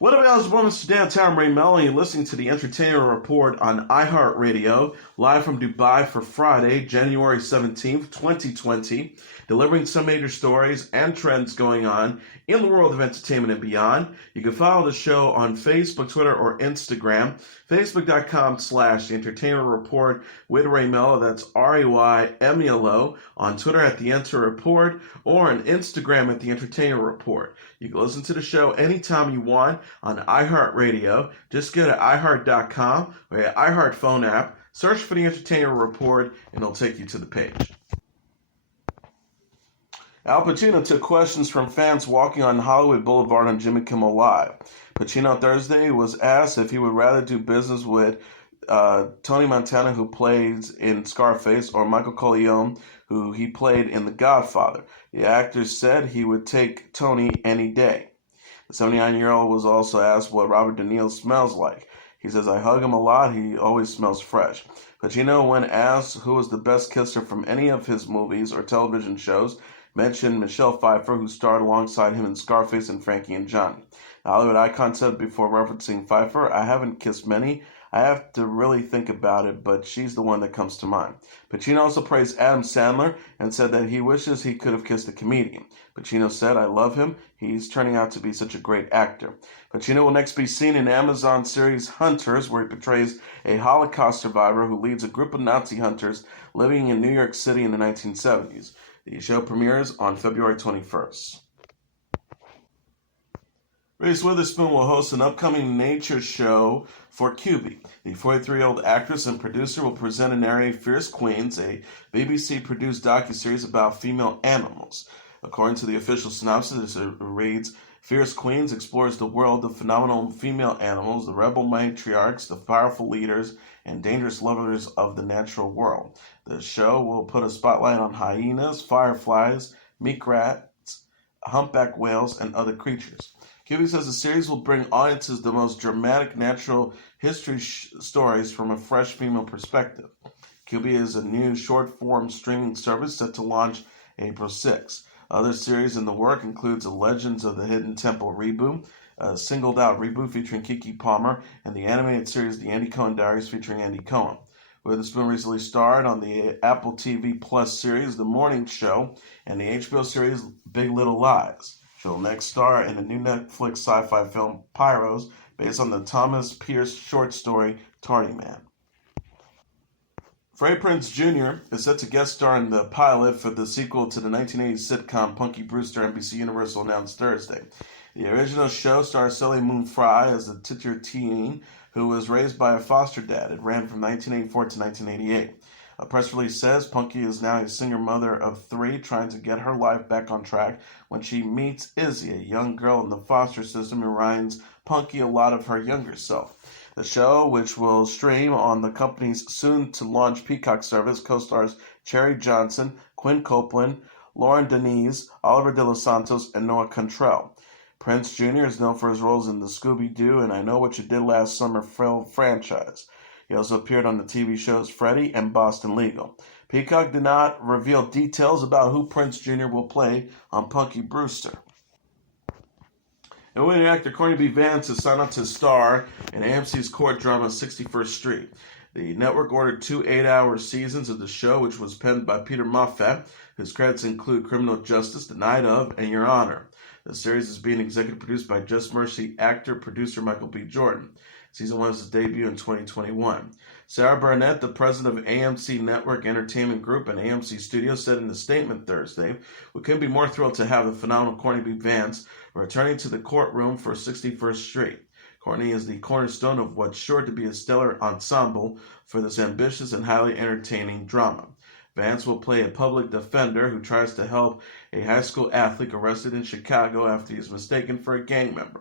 What up, y'all? It's Bonus Downtown Ray Melo, and you're listening to the Entertainment Report on iHeartRadio, live from Dubai for Friday, January 17th, 2020, delivering some major stories and trends going on in the world of entertainment and beyond. You can follow the show on Facebook, Twitter, or Instagram. Facebook.com/The Entertainment Report with Ray Melo, that's RAYMELO, on Twitter at The Enter Report, or on Instagram at The Entertainment Report. You can listen to the show anytime you want on iHeartRadio. Just go to iHeart.com or your iHeart phone app, search for The Entertainment Report, and it'll take you to the page. Al Pacino took questions from fans walking on Hollywood Boulevard on Jimmy Kimmel Live. Pacino Thursday was asked if he would rather do business with Tony Montana, who plays in Scarface, or Michael Corleone, who he played in The Godfather. The actor said he would take Tony any day. The 79-year-old was also asked what Robert De Niro smells like. He says, "I hug him a lot. He always smells fresh." Pacino, when asked who was the best kisser from any of his movies or television shows, mentioned Michelle Pfeiffer, who starred alongside him in Scarface and Frankie and Johnny. The Hollywood icon said before referencing Pfeiffer, "I haven't kissed many. I have to really think about it, but she's the one that comes to mind." Pacino also praised Adam Sandler and said that he wishes he could have kissed a comedian. Pacino said, "I love him. He's turning out to be such a great actor." Pacino will next be seen in Amazon series Hunters, where he portrays a Holocaust survivor who leads a group of Nazi hunters living in New York City in the 1970s. The show premieres on February 21st. Reese Witherspoon will host an upcoming nature show for Quibi. The 43-year-old actress and producer will present and narrate Fierce Queens, a BBC-produced docuseries about female animals. According to the official synopsis, it reads, "Fierce Queens explores the world of phenomenal female animals, the rebel matriarchs, the powerful leaders, and dangerous lovers of the natural world." The show will put a spotlight on hyenas, fireflies, meat rats, humpback whales, and other creatures. Quibi says the series will bring audiences the most dramatic natural history stories from a fresh female perspective. Quibi is a new short-form streaming service set to launch April 6. Other series in the work includes a Legends of the Hidden Temple reboot, a singled-out reboot featuring Keke Palmer, and the animated series The Andy Cohen Diaries featuring Andy Cohen. Witherspoon recently starred on the Apple TV Plus series The Morning Show and the HBO series Big Little Lies. She'll next star in a new Netflix sci-fi film, Pyros, based on the Thomas Pierce short story, Tardy Man. Freddie Prinze Jr. is set to guest star in the pilot for the sequel to the 1980s sitcom Punky Brewster, NBC Universal announced Thursday. The original show stars Sally Moon Fry as the titular teen who was raised by a foster dad. It ran from 1984 to 1988. A press release says Punky is now a single mother of 3 trying to get her life back on track when she meets Izzy, a young girl in the foster system who reminds Punky a lot of her younger self. The show, which will stream on the company's soon-to-launch Peacock service, co-stars Cherry Johnson, Quinn Copeland, Lauren Denise, Oliver De Los Santos, and Noah Cantrell. Prinze Jr. is known for his roles in the Scooby-Doo and I Know What You Did Last Summer film franchise. He also appeared on the TV shows Freddie and Boston Legal. Peacock did not reveal details about who Prinze Jr. will play on Punky Brewster. And winning actor Courtney B. Vance has signed up to star in AMC's court drama 61st Street. The network ordered 2 8-hour seasons of the show, which was penned by Peter Moffat, whose credits include Criminal Justice, The Night of, and Your Honor. The series is being executive produced by Just Mercy actor-producer Michael B. Jordan. Season 1 is his debut in 2021. Sarah Burnett, the president of AMC Network Entertainment Group and AMC Studios, said in a statement Thursday, "We couldn't be more thrilled to have the phenomenal Courtney B. Vance returning to the courtroom for 61st Street. Courtney is the cornerstone of what's sure to be a stellar ensemble for this ambitious and highly entertaining drama. Vance will play a public defender who tries to help a high school athlete arrested in Chicago after he is mistaken for a gang member.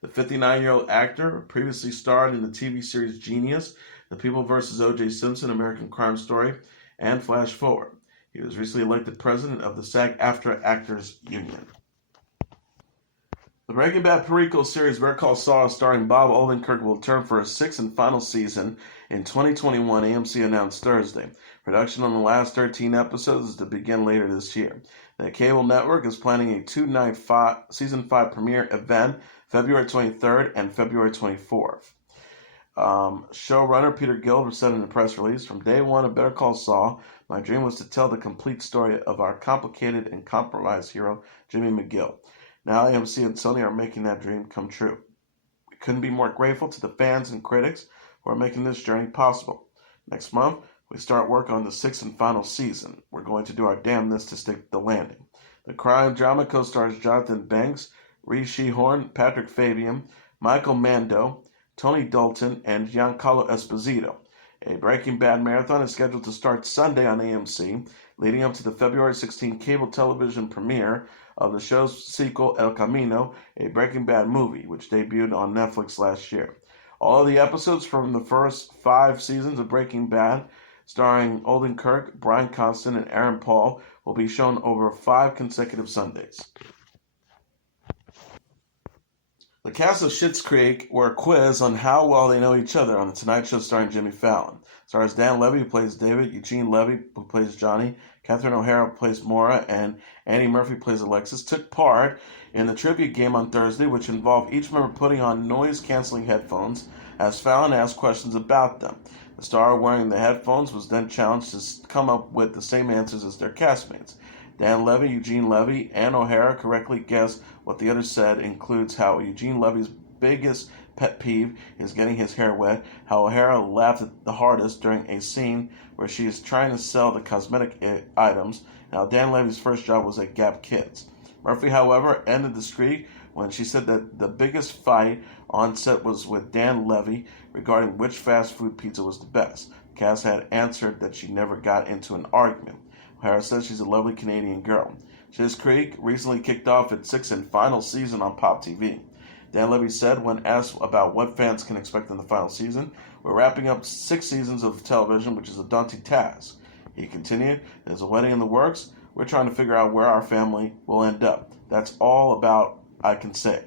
The 59-year-old actor previously starred in the TV series Genius, The People vs. O.J. Simpson, American Crime Story, and Flash Forward. He was recently elected president of the SAG-AFTRA Actors Union." The Breaking Bad prequel series Better Call Saul, starring Bob Odenkirk, will return for a sixth and final season in 2021, AMC announced Thursday. Production on the last 13 episodes is to begin later this year. The cable network is planning a two-night season 5 premiere event February 23rd and February 24th. Showrunner Peter Gilbert said in a press release, "From day one of Better Call Saul, my dream was to tell the complete story of our complicated and compromised hero, Jimmy McGill. Now AMC and Sony are making that dream come true. We couldn't be more grateful to the fans and critics who are making this journey possible. Next month, we start work on the sixth and final season. We're going to do our damnedest to stick the landing." The crime drama co-stars Jonathan Banks, Reese Witherspoon, Patrick Fabian, Michael Mando, Tony Dalton, and Giancarlo Esposito. A Breaking Bad marathon is scheduled to start Sunday on AMC, leading up to the February 16 cable television premiere of the show's sequel, El Camino, a Breaking Bad movie, which debuted on Netflix last year. All of the episodes from the first 5 seasons of Breaking Bad, starring Odenkirk, Bryan Cranston, and Aaron Paul, will be shown over 5 consecutive Sundays. The cast of Schitt's Creek were quizzed on how well they know each other on The Tonight Show starring Jimmy Fallon. Stars Dan Levy, who plays David, Eugene Levy, who plays Johnny, Catherine O'Hara, who plays Maura, and Annie Murphy, who plays Alexis, took part in the trivia game on Thursday, which involved each member putting on noise-canceling headphones as Fallon asked questions about them. The star wearing the headphones was then challenged to come up with the same answers as their castmates. Dan Levy, Eugene Levy, and O'Hara correctly guessed what the others said, includes how Eugene Levy's biggest pet peeve is getting his hair wet, how O'Hara laughed the hardest during a scene where she is trying to sell the cosmetic items, and how Dan Levy's first job was at Gap Kids. Murphy, however, ended the streak when she said that the biggest fight on set was with Dan Levy regarding which fast food pizza was the best. The cast had answered that she never got into an argument. O'Hara says she's a lovely Canadian girl. Schitt's Creek recently kicked off its 6th and final season on Pop TV. Dan Levy said when asked about what fans can expect in the final season, "We're wrapping up 6 seasons of television, which is a daunting task." He continued, "There's a wedding in the works. We're trying to figure out where our family will end up. That's all about I can say."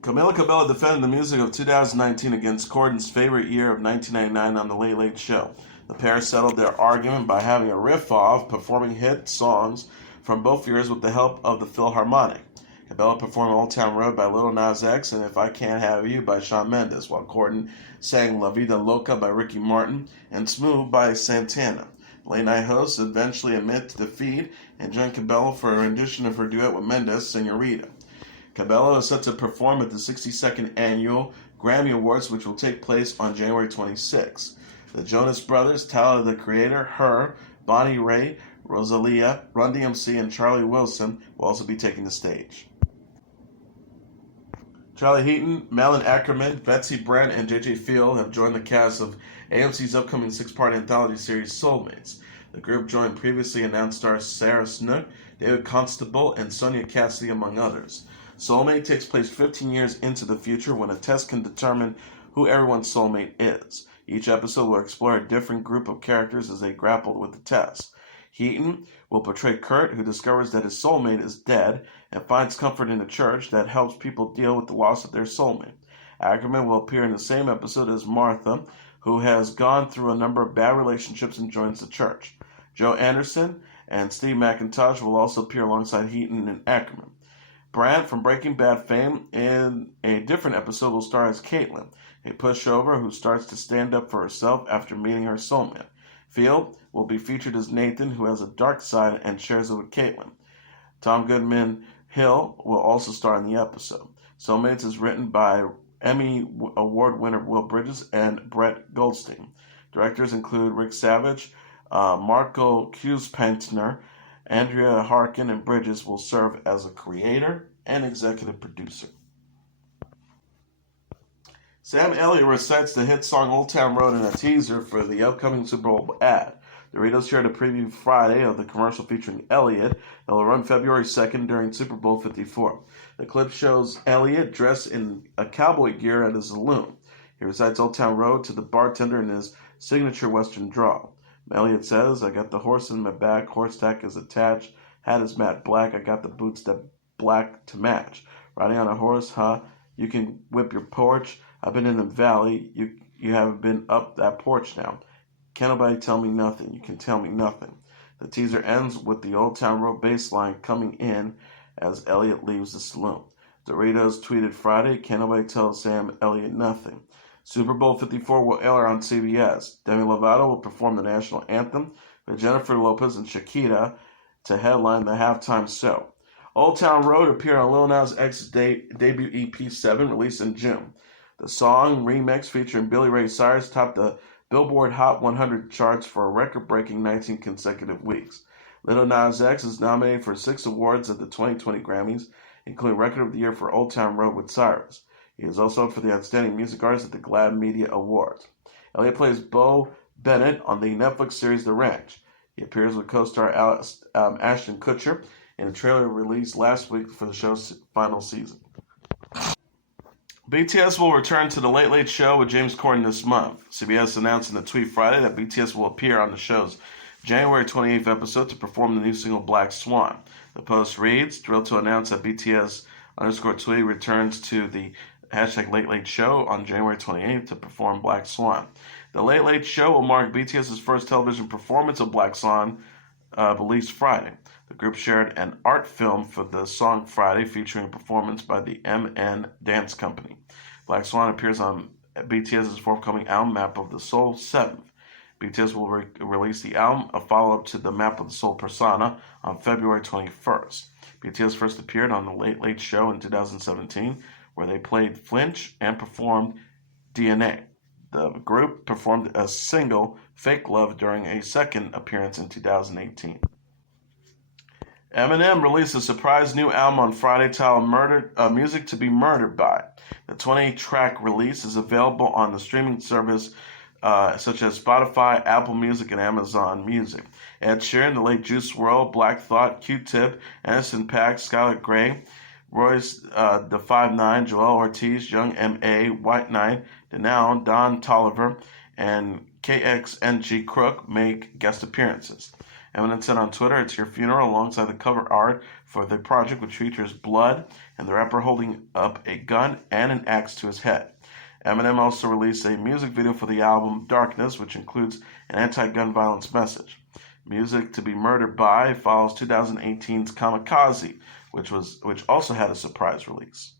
Camila Cabello defended the music of 2019 against Corden's favorite year of 1999 on The Late Late Show. The pair settled their argument by having a riff-off, performing hit songs from both years with the help of the Philharmonic. Cabello performed Old Town Road by Lil Nas X and If I Can't Have You by Shawn Mendes, while Corden sang La Vida Loca by Ricky Martin and Smooth by Santana. Late night hosts eventually admit to defeat and joined Cabello for a rendition of her duet with Mendes, Senorita. Cabello is set to perform at the 62nd Annual Grammy Awards, which will take place on January 26. The Jonas Brothers, Tyler the Creator, Her, Bonnie Raitt, Rosalia, Run DMC, and Charlie Wilson will also be taking the stage. Charlie Heaton, Malin Akerman, Betsy Brent, and J.J. Field have joined the cast of AMC's upcoming 6-part anthology series Soulmates. The group joined previously announced stars Sarah Snook, David Constable, and Sonia Cassidy, among others. Soulmate takes place 15 years into the future when a test can determine who everyone's soulmate is. Each episode will explore a different group of characters as they grapple with the test. Heaton will portray Kurt, who discovers that his soulmate is dead and finds comfort in a church that helps people deal with the loss of their soulmate. Ackerman will appear in the same episode as Martha, who has gone through a number of bad relationships and joins the church. Joe Anderson and Steve McIntosh will also appear alongside Heaton and Ackerman. Brant from Breaking Bad fame in a different episode will star as Caitlin, a pushover who starts to stand up for herself after meeting her soulmate. Field will be featured as Nathan, who has a dark side and shares it with Caitlin. Tom Goodman Hill will also star in the episode. Soulmates is written by Emmy Award winner Will Bridges and Brett Goldstein. Directors include Rick Savage, Marco Cuspentner, Andrea Harkin, and Bridges will serve as a creator and executive producer. Sam Elliott recites the hit song Old Town Road in a teaser for the upcoming Super Bowl ad. Doritos shared a preview Friday of the commercial featuring Elliott that will run February 2nd during Super Bowl 54. The clip shows Elliott dressed in a cowboy gear at a saloon. He recites Old Town Road to the bartender in his signature Western drawl. Elliott says, "I got the horse in my back, horse tack is attached, Hat is matte black. I got the boots that black to match. Riding on a horse, huh? You can whip your porch. I've been in the valley. You haven't been up that porch now. Can't nobody tell me nothing. You can tell me nothing. The teaser ends with the Old Town Road bass line coming in as Elliott leaves the saloon. Doritos tweeted Friday, can't nobody tell Sam Elliott nothing. Super Bowl 54 will air on CBS. Demi Lovato will perform the national anthem with Jennifer Lopez and Shakira to headline the halftime show. Old Town Road appeared on Lil Nas X's debut EP 7, released in June. The song, remix featuring Billy Ray Cyrus, topped the Billboard Hot 100 charts for a record-breaking 19 consecutive weeks. Lil Nas X is nominated for 6 awards at the 2020 Grammys, including Record of the Year for Old Town Road with Cyrus. He is also up for the Outstanding Music Artist at the GLAAD Media Awards. Elliott plays Bo Bennett on the Netflix series The Ranch. He appears with co-star Ashton Kutcher in a trailer released last week for the show's final season. BTS will return to The Late Late Show with James Corden this month. CBS announced in a tweet Friday that BTS will appear on the show's January 28th episode to perform the new single Black Swan. The post reads, thrilled to announce that BTS_tweet returns to the #Late Late Show on January 28th to perform Black Swan. The Late Late Show will mark BTS's first television performance of Black Swan, released Friday. The group shared an art film for the song Friday featuring a performance by the MN Dance Company. Black Swan appears on BTS's forthcoming album Map of the Soul 7th. BTS will release the album, a follow-up to the Map of the Soul Persona, on February 21st. BTS first appeared on The Late Late Show in 2017, where they played Flinch and performed DNA. The group performed a single, Fake Love, during a second appearance in 2018. Eminem released a surprise new album on Friday titled Music to Be Murdered By. The 20-track release is available on the streaming service such as Spotify, Apple Music, and Amazon Music. Ed Sheeran, The Late Juice WRLD, Black Thought, Q-Tip, Anderson .Paak, Skylar Grey, Royce the 5'9", Joel Ortiz, Young M.A., White Knight, Denal, Don Toliver, and KXNG Crook make guest appearances. Eminem said on Twitter, "It's your funeral," alongside the cover art for the project, which features blood and the rapper holding up a gun and an axe to his head. Eminem also released a music video for the album Darkness, which includes an anti-gun violence message. Music to Be Murdered By follows 2018's Kamikaze, which also had a surprise release.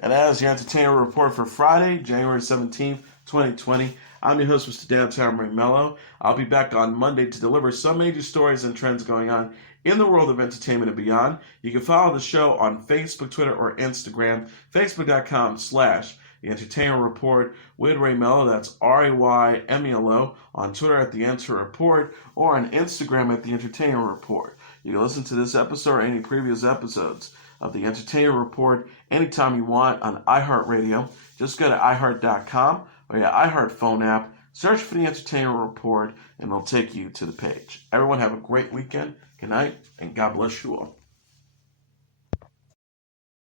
And that is the Entertainment Report for Friday, January 17th, 2020. I'm your host, Mr. Downtown Melo. I'll be back on Monday to deliver some major stories and trends going on in the world of entertainment and beyond. You can follow the show on Facebook, Twitter, or Instagram. Facebook.com/The Entertainment Report with Ray Melo. That's RAYMELO. On Twitter at The Enter Report, or on Instagram at The Entertainment Report. You can listen to this episode or any previous episodes of The Entertainment Report anytime you want on iHeartRadio. Just go to iHeart.com or your iHeart phone app, search for The Entertainment Report, and it'll take you to the page. Everyone have a great weekend. Good night, and God bless you all.